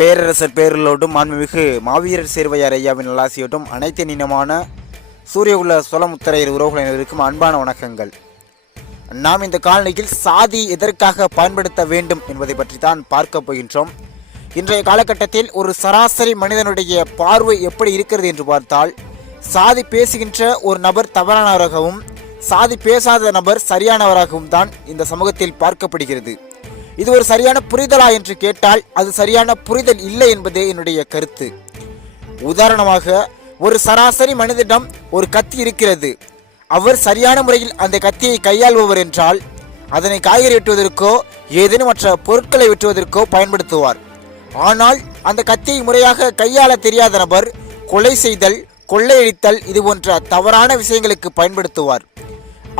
பேரரசர் பேரலோடும் மாண்புமிகு மாவீரர் சேர்வையார் ஐயாவின் நல்லாசியோடும் அனைத்து இனமான சூரியகுல சோழமுத்தரையர் உறவுகளினருக்கும் அன்பான வணக்கங்கள். நாம் இந்த காலநிலையில் சாதி எதற்காக பயன்படுத்த வேண்டும் என்பதை பற்றி தான் பார்க்க போகின்றோம். இன்றைய காலகட்டத்தில் ஒரு சராசரி மனிதனுடைய பார்வை எப்படி இருக்கிறது என்று பார்த்தால் சாதி பேசுகின்ற ஒரு நபர் தவறானவராகவும் சாதி பேசாத நபர் சரியானவராகவும் தான் இந்த சமூகத்தில் பார்க்கப்படுகிறது. இது ஒரு சரியான புரிதலா என்று கேட்டால் அது சரியான புரிதல் இல்லை என்பதே என்னுடைய கருத்து. உதாரணமாக ஒரு சராசரி மனிதனிடம் ஒரு கத்தி இருக்கிறது. அவர் சரியான முறையில் அந்த கத்தியை கையாள்பவர் என்றால் அதனை காய்கறி வெட்டுவதற்கோ ஏதேனும் மற்ற பொருட்களை வெட்டுவதற்கோ பயன்படுத்துவார். ஆனால் அந்த கத்தியை முறையாக கையாள தெரியாத நபர் கொலை செய்தல் கொள்ளையடித்தல் இது போன்ற தவறான விஷயங்களுக்கு பயன்படுத்துவார்.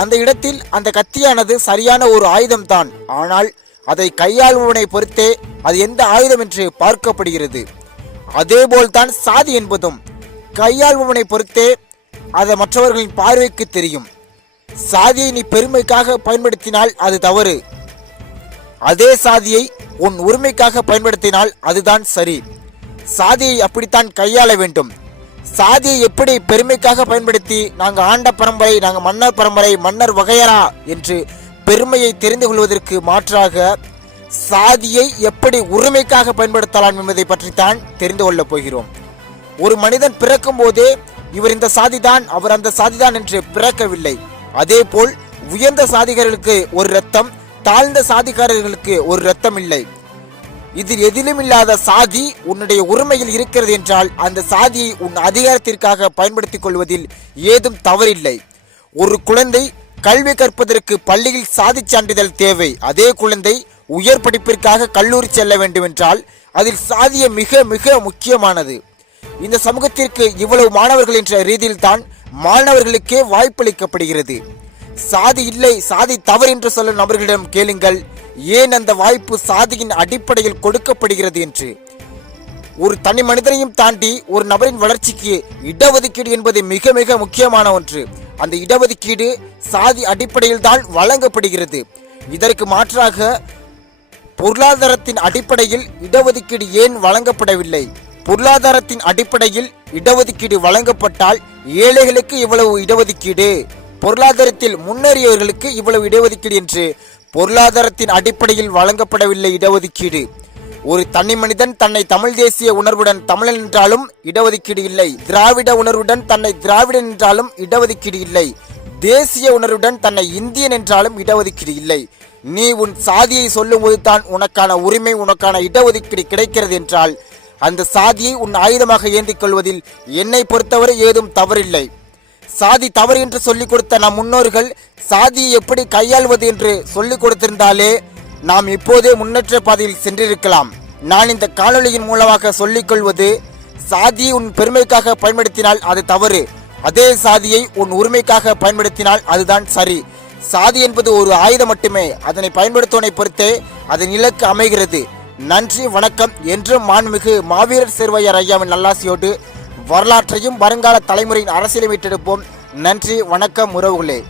அந்த இடத்தில் அந்த கத்தியானது சரியான ஒரு ஆயுதம்தான். ஆனால் அதை கையாளுபவனை பொறுத்தே அது எந்த ஆயுதம் என்று பார்க்கப்படுகிறது. அதேபோல்தான் சாதி என்பதும் கையாள்பவனை பொறுத்தே அது மற்றவர்களின் பார்வைக்கு தெரியும். சாதியை நீ பெருமைக்காக பயன்படுத்தினால் அது தவறு. அதே சாதியை உன் உரிமைக்காக பயன்படுத்தினால் அதுதான் சரி. சாதியை அப்படித்தான் கையாள வேண்டும். சாதியை எப்படி பெருமைக்காக பயன்படுத்தி நாங்கள் ஆண்ட பரம்பரை நாங்கள் மன்னர் பரம்பரை மன்னர் வகையரா என்று பெருமையை தெரிந்து கொள்வதற்கு மாற்றாக சாதியை எப்படி உரிமைக்காக பயன்படுத்தலாம் என்பதை பற்றித்தான் தெரிந்து கொள்ளப் போகிறோம். ஒரு மனிதன் பிறக்கும் போதே இவர் இந்த சாதிதான் அவர் அந்த சாதிதான் என்று பிறக்கவில்லை. அதேபோல் உயர்ந்த சாதிகாரர்களுக்கு ஒரு ரத்தம் தாழ்ந்த சாதிக்காரர்களுக்கு ஒரு ரத்தம் இல்லை. இதில் எதிலும் இல்லாத சாதி உன்னுடைய உரிமையில் இருக்கிறது என்றால் அந்த சாதியை உன் அதிகாரத்திற்காக பயன்படுத்திக் கொள்வதில் ஏதும் தவறில்லை. ஒரு குழந்தை கல்வி கற்பதற்கு பள்ளியில் சாதி சான்றிதழ் தேவை. அதே குழந்தை உயர் படிப்பிற்காக கல்லூரி செல்ல வேண்டுமென்றால் அதில் சாதிய மிக மிக முக்கியமானது. இந்த சமூகத்திற்கு இவ்வளவு மாணவர்கள் என்ற ரீதியில் தான் மாணவர்களுக்கே வாய்ப்பளிக்கப்படுகிறது. சாதி இல்லை சாதி தவறு என்று சொல்லும் நபர்களிடம் கேளுங்கள். ஏன் அந்த வாய்ப்பு சாதியின் அடிப்படையில் கொடுக்கப்படுகிறது என்று? ஒரு தனி மனிதனையும் தாண்டி ஒரு நபரின் வளர்ச்சிக்கு இடஒதுக்கீடு என்பது மிக மிக முக்கியமான ஒன்று. அந்த இடஒதுக்கீடு சாதி அடிப்படையில் தான் வழங்கப்படுகிறது. இதற்கு மாற்றாக பொருளாதாரத்தின் அடிப்படையில் இடஒதுக்கீடு ஏன் வழங்கப்படவில்லை? பொருளாதாரத்தின் அடிப்படையில் இடஒதுக்கீடு வழங்கப்பட்டால் ஏழைகளுக்கு இவ்வளவு இடஒதுக்கீடு? பொருளாதாரத்தில் முன்னேறியவர்களுக்கு இவ்வளவு இடஒதுக்கீடு என்று? பொருளாதாரத்தின் அடிப்படையில் வழங்கப்படவில்லை இடஒதுக்கீடு. ஒரு தனி மனிதன் தன்னை தமிழ் தேசிய உணர்வுடன் தமிழன் என்றாலும் இடஒதுக்கீடு இல்லை. திராவிட உணர்வுடன் தன்னை திராவிடன் என்றாலும் இடஒதுக்கீடு இல்லை. தேசிய உணர்வுடன் தன்னை இந்தியன் என்றாலும் இடஒதுக்கீடு இல்லை. நீ உன் சாதியை சொல்லும்போது தான் உனக்கான உரிமை உனக்கான இடஒதுக்கீடு கிடைக்கிறது என்றால் அந்த சாதியை உன் ஆயுதமாக ஏந்திக் கொள்வதில் என்னை பொறுத்தவரை ஏதும் தவறில்லை. சாதி தவறு என்று சொல்லிக் கொடுத்த நம் முன்னோர்கள் சாதியை எப்படி கையாள்வது என்று சொல்லிக் கொடுத்திருந்தாலே நாம் இப்போதே முன்னேற்ற பாதையில் சென்றிருக்கலாம். நான் இந்த காணொலியின் மூலமாக சொல்லிக் கொள்வது சாதியை உன் பெருமைக்காக பயன்படுத்தினால் அது தவறு. அதே சாதியை உன் உரிமைக்காக பயன்படுத்தினால் அதுதான் சரி. சாதி என்பது ஒரு ஆயுதம் மட்டுமே. அதனை பயன்படுத்துவனை பொறுத்தே அதன் இலக்கு அமைகிறது. நன்றி வணக்கம் என்றும் மாண்மிகு மாவீரர் சேர்வையர் ஐயாவின் நல்லாசியோடு வரலாற்றையும் வருங்கால தலைமுறையின் அரசியலை மீட்டெடுப்போம். நன்றி வணக்கம் உறவுகளே.